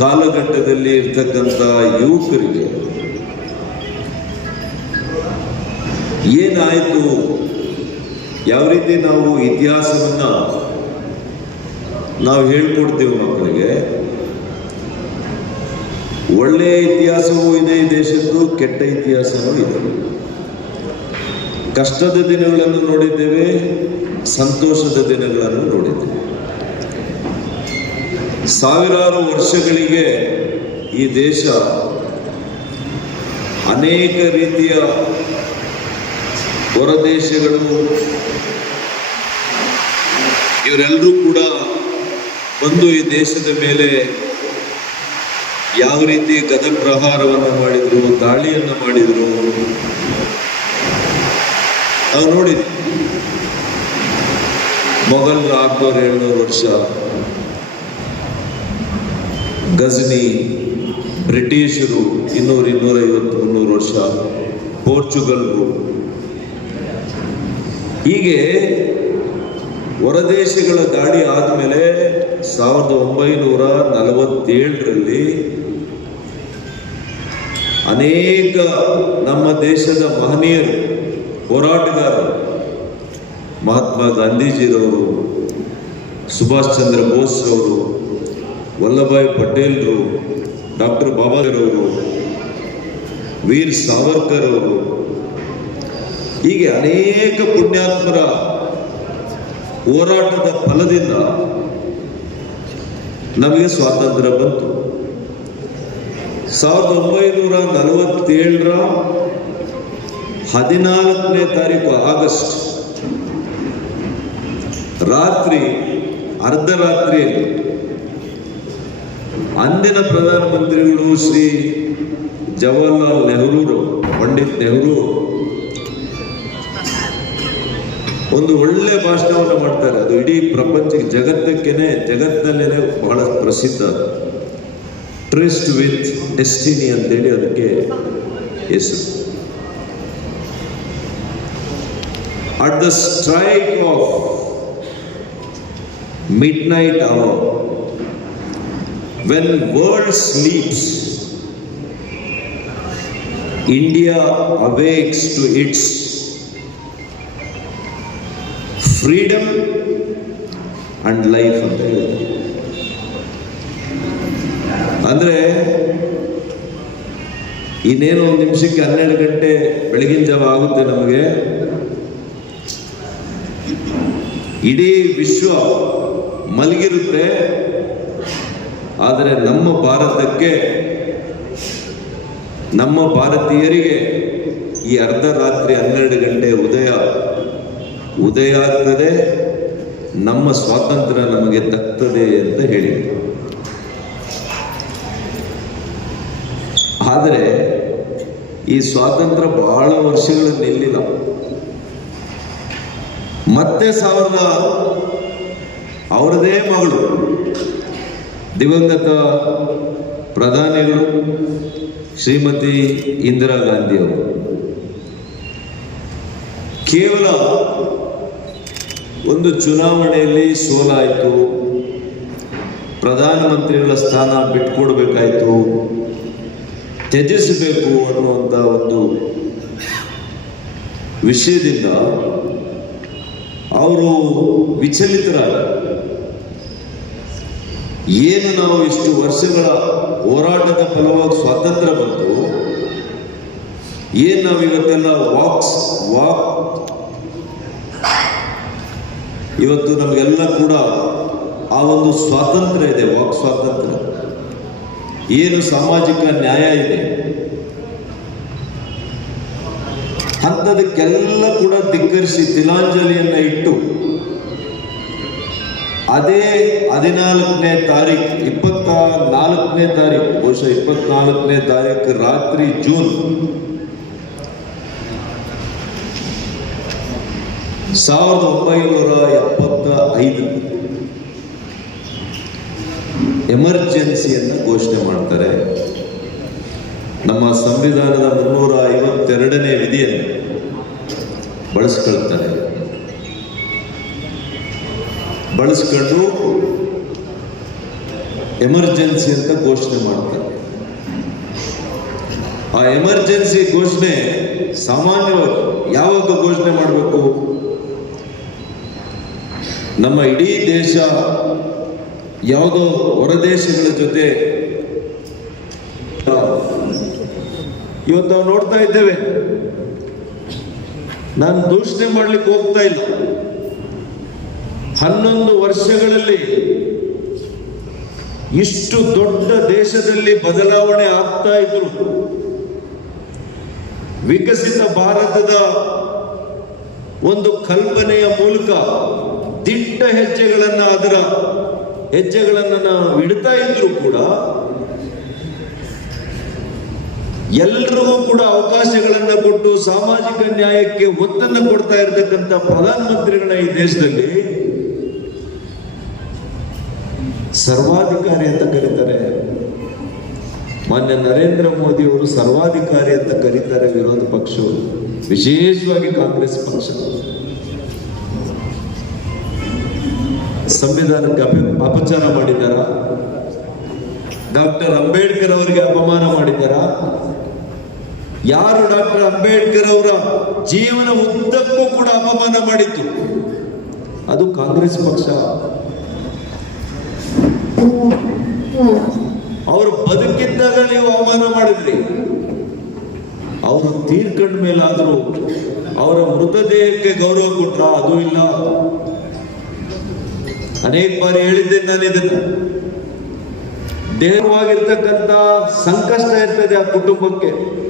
ಕಾಲಘಟ್ಟದಲ್ಲಿ ಇರ್ತಕ್ಕಂಥ ಯುವಕರಿಗೆ ಏನಾಯಿತು? ಯಾವ ರೀತಿ ನಾವು ಇತಿಹಾಸವನ್ನ ನಾವು ಹೇಳ್ಕೊಡ್ತೇವೆ ಮಕ್ಕಳಿಗೆ? ಒಳ್ಳೆಯ ಇತಿಹಾಸವೂ ಇದೆ ಈ ದೇಶದ್ದು, ಕೆಟ್ಟ ಇತಿಹಾಸವೂ ಇದೆ. ಕಷ್ಟದ ದಿನಗಳನ್ನು ನೋಡಿದ್ದೇವೆ, ಸಂತೋಷದ ದಿನಗಳನ್ನು ನೋಡಿದ್ದೇವೆ. ಸಾವಿರಾರು ವರ್ಷಗಳಿಗೆ ಈ ದೇಶ ಅನೇಕ ರೀತಿಯ ಹೊರದೇಶಗಳು, ಇವರೆಲ್ಲರೂ ಕೂಡ ಬಂದು ಈ ದೇಶದ ಮೇಲೆ ಯಾವ ರೀತಿ ಗದ ಪ್ರಹಾರವನ್ನು ಮಾಡಿದ್ರು, ದಾಳಿಯನ್ನು ಮಾಡಿದ್ರು. ನಾವು ನೋಡಿದ್ವಿ. ಮೊಘಲ್ ಆರ್ನೂರ ಏಳ್ನೂರು ವರ್ಷ ಗಜನಿ, ಬ್ರಿಟಿಷರು ಇನ್ನೂರು ಇನ್ನೂರೈವತ್ತು, ಮುನ್ನೂರು ವರ್ಷ ಪೋರ್ಚುಗಲ್ರು. ಹೀಗೆ ಹೊರದೇಶಗಳ ದಾಳಿ ಆದಮೇಲೆ ಸಾವಿರದ ಒಂಬೈನೂರ ನಲವತ್ತೇಳರಲ್ಲಿ ಅನೇಕ ನಮ್ಮ ದೇಶದ ಮಹನೀಯರು, ಹೋರಾಟಗಾರರು, ಮಹಾತ್ಮ ಗಾಂಧೀಜಿರವರು, ಸುಭಾಷ್ ಚಂದ್ರ ಬೋಸ್ ಅವರು ವಲ್ಲಭಾಯ್ ಪಟೇಲ್ರು, ಡಾಕ್ಟರ್ ಬಾಬಾರವರು ವೀರ್ ಸಾವರ್ಕರ್ ಅವರು, ಹೀಗೆ ಅನೇಕ ಪುಣ್ಯಾತ್ಮರ ಹೋರಾಟದ ಫಲದಿಂದ ನಮಗೆ ಸ್ವಾತಂತ್ರ್ಯ ಬಂತು. ಸಾವಿರದ ಒಂಬೈನೂರ ನಲವತ್ತೇಳರ ಹದಿನಾಲ್ಕನೇ ತಾರೀಕು ಆಗಸ್ಟ್, ರಾತ್ರಿ, ಅರ್ಧರಾತ್ರಿಯಲ್ಲಿ ಅಂದಿನ ಪ್ರಧಾನಮಂತ್ರಿಗಳು ಶ್ರೀ ಜವಾಹರ್ಲಾಲ್ ನೆಹರೂರು ಪಂಡಿತ್ ನೆಹರು ಒಂದು ಒಳ್ಳೆ ಭಾಷಣವನ್ನು ಮಾಡ್ತಾರೆ. ಅದು ಇಡೀ ಪ್ರಪಂಚಕ್ಕೆ, ಜಗತ್ತಕ್ಕೇನೆ, ಜಗತ್ತಿನಲ್ಲೇನೆ ಬಹಳ ಪ್ರಸಿದ್ಧ. ಟ್ರಿಸ್ಟ್ ವಿತ್ ಡೆಸ್ಟಿನಿ ಅಂತೇಳಿ ಅದಕ್ಕೆ ಹೆಸರು. At the strike of midnight hour when world sleeps, India awakes to its freedom and life ಅಂತ ಅಂದ್ರೆ ಇನ್ನೇನು ಒಂದು ನಿಮಿಷಕ್ಕೆ ಹನ್ನೆರಡು ಗಂಟೆ ಬೆಳಗಿನ ಜಾವ ಆಗುತ್ತೆ ನಮಗೆ? ಇಡೀ ವಿಶ್ವ ಮಲಗಿರುತ್ತೆ. ಆದರೆ ನಮ್ಮ ಭಾರತಕ್ಕೆ, ನಮ್ಮ ಭಾರತೀಯರಿಗೆ ಈ ಅರ್ಧ ರಾತ್ರಿ ಹನ್ನೆರಡು ಗಂಟೆ ಉದಯ ಉದಯ ಆಗ್ತದೆ, ನಮ್ಮ ಸ್ವಾತಂತ್ರ್ಯ ನಮಗೆ ದಕ್ತದೆ ಅಂತ ಹೇಳಿದರು. ಆದರೆ ಈ ಸ್ವಾತಂತ್ರ್ಯ ಬಹಳ ವರ್ಷಗಳು ನಿಲ್ಲಿಲ್ಲ. ಮತ್ತೆ ಸಾವಿರದ, ಅವರದೇ ಮಗಳು ದಿವಂಗತ ಪ್ರಧಾನಿಗಳು ಶ್ರೀಮತಿ ಇಂದಿರಾ ಗಾಂಧಿ ಅವರು ಕೇವಲ ಒಂದು ಚುನಾವಣೆಯಲ್ಲಿ ಸೋಲಾಯಿತು, ಪ್ರಧಾನಮಂತ್ರಿಗಳ ಸ್ಥಾನ ಬಿಟ್ಕೊಡ್ಬೇಕಾಯಿತು, ತ್ಯಜಿಸಬೇಕು ಅನ್ನುವಂಥ ಒಂದು ವಿಷಯದಿಂದ ಅವರು ವಿಚಲಿತರಾದ ಏನು ನಾವು ಇಷ್ಟು ವರ್ಷಗಳ ಹೋರಾಟದ ಫಲವಾಗಿ ಸ್ವಾತಂತ್ರ್ಯ ಬಂತು, ಏನು ನಾವು ಇವತ್ತೆಲ್ಲ ವಾಕ್ಸ್, ವಾಕ್, ಇವತ್ತು ನಮಗೆಲ್ಲ ಕೂಡ ಆ ಒಂದು ಸ್ವಾತಂತ್ರ್ಯ ಇದೆ, ವಾಕ್ ಸ್ವಾತಂತ್ರ್ಯ. ಏನು ಸಾಮಾಜಿಕ ನ್ಯಾಯ ಇದೆ? ಅಂಥದಕ್ಕೆಲ್ಲ ಕೂಡ ಧಿಕ್ಕರಿಸಿ ತಿಲಾಂಜಲಿಯನ್ನು ಇಟ್ಟು ಅದೇ ಹದಿನಾಲ್ಕನೇ ತಾರೀಕು ಇಪ್ಪತ್ತ ನಾಲ್ಕನೇ ತಾರೀಕು ವರ್ಷ ಇಪ್ಪತ್ನಾಲ್ಕನೇ ತಾರೀಕು ರಾತ್ರಿ ಜೂನ್. ಸಾವಿರದ ಒಂಬೈನೂರ ಎಪ್ಪತ್ತ ಐದು. ಎಮರ್ಜೆನ್ಸಿಯನ್ನು ಘೋಷಣೆ ಮಾಡ್ತಾರೆ. ನಮ್ಮ ಸಂವಿಧಾನದ ಮುನ್ನೂರ ಐವತ್ತೆರಡನೇ ವಿಧಿಯನ್ನು ಬಳಸ್ಕೊಳ್ತಾರೆ. ಬಳಸ್ಕೊಂಡು ಎಮರ್ಜೆನ್ಸಿ ಅಂತ ಘೋಷಣೆ ಮಾಡ್ತಾರೆ. ಆ ಎಮರ್ಜೆನ್ಸಿ ಘೋಷಣೆ ಸಾಮಾನ್ಯವಾಗಿ ಯಾವಾಗ ಘೋಷಣೆ ಮಾಡಬೇಕು? ನಮ್ಮ ಇಡೀ ದೇಶ ಯಾವುದೋ ಹೊರದೇಶಗಳ ಜೊತೆ ಇವತ್ತು ನಾವು ನೋಡ್ತಾ ಇದ್ದೇವೆ. ನಾನು ದೂಷಣೆ ಮಾಡ್ಲಿಕ್ಕೆ ಹೋಗ್ತಾ ಇಲ್ಲ. ಹನ್ನೊಂದು ವರ್ಷಗಳಲ್ಲಿ ಇಷ್ಟು ದೊಡ್ಡ ದೇಶದಲ್ಲಿ ಬದಲಾವಣೆ ಆಗ್ತಾ ಇದ್ರು. ವಿಕಸಿತ ಭಾರತದ ಒಂದು ಕಲ್ಪನೆಯ ಮೂಲಕ ದಿಟ್ಟ ಹೆಜ್ಜೆಗಳನ್ನ ಅದರ ಹೆಜ್ಜೆಗಳನ್ನು ನಾವು ಇಡ್ತಾ ಇದ್ರು ಕೂಡ ಎಲ್ರಿಗೂ ಕೂಡ ಅವಕಾಶಗಳನ್ನ ಕೊಟ್ಟು ಸಾಮಾಜಿಕ ನ್ಯಾಯಕ್ಕೆ ಒತ್ತನ್ನು ಕೊಡ್ತಾ ಇರತಕ್ಕಂಥ ಪ್ರಧಾನಮಂತ್ರಿಗಳ ಈ ದೇಶದಲ್ಲಿ ಸರ್ವಾಧಿಕಾರಿ ಅಂತ ಕರೀತಾರೆ. ಮಾನ್ಯ ನರೇಂದ್ರ ಮೋದಿ ಅವರು ಸರ್ವಾಧಿಕಾರಿ ಅಂತ ಕರೀತಾರೆ ವಿರೋಧ ಪಕ್ಷವು. ವಿಶೇಷವಾಗಿ ಕಾಂಗ್ರೆಸ್ ಪಕ್ಷ. ಸಂವಿಧಾನಕ್ಕೆ ಅಪ, ಅಪಚಾರ ಮಾಡಿದ್ದಾರ? ಡಾಕ್ಟರ್ ಅಂಬೇಡ್ಕರ್ ಅವರಿಗೆ ಅಪಮಾನ ಮಾಡಿದ್ದಾರ? ಯಾರು ಡಾಕ್ಟರ್ ಅಂಬೇಡ್ಕರ್ ಅವರ ಜೀವನ ಉದ್ದಕ್ಕೂ ಕೂಡ ಅಪಮಾನ ಮಾಡಿತ್ತು? ಅದು ಕಾಂಗ್ರೆಸ್ ಪಕ್ಷ. ಅವರು ಬದುಕಿದ್ದಾಗ ನೀವು ಅವಮಾನ ಮಾಡಿದ್ರಿ. ಅವರು ತೀರ್ಕೊಂಡ ಮೇಲಾದರೂ ಅವರ ಮೃತದೇಹಕ್ಕೆ ಗೌರವ ಕೊಟ್ರ? ಅದು ಇಲ್ಲ. ಅನೇಕ ಬಾರಿ ಹೇಳಿದ್ದೇನೆ ನಾನು ಇದನ್ನು. ದೇಹವಾಗಿರ್ತಕ್ಕಂಥ ಸಂಕಷ್ಟ ಇರ್ತದೆ ಆ ಕುಟುಂಬಕ್ಕೆ.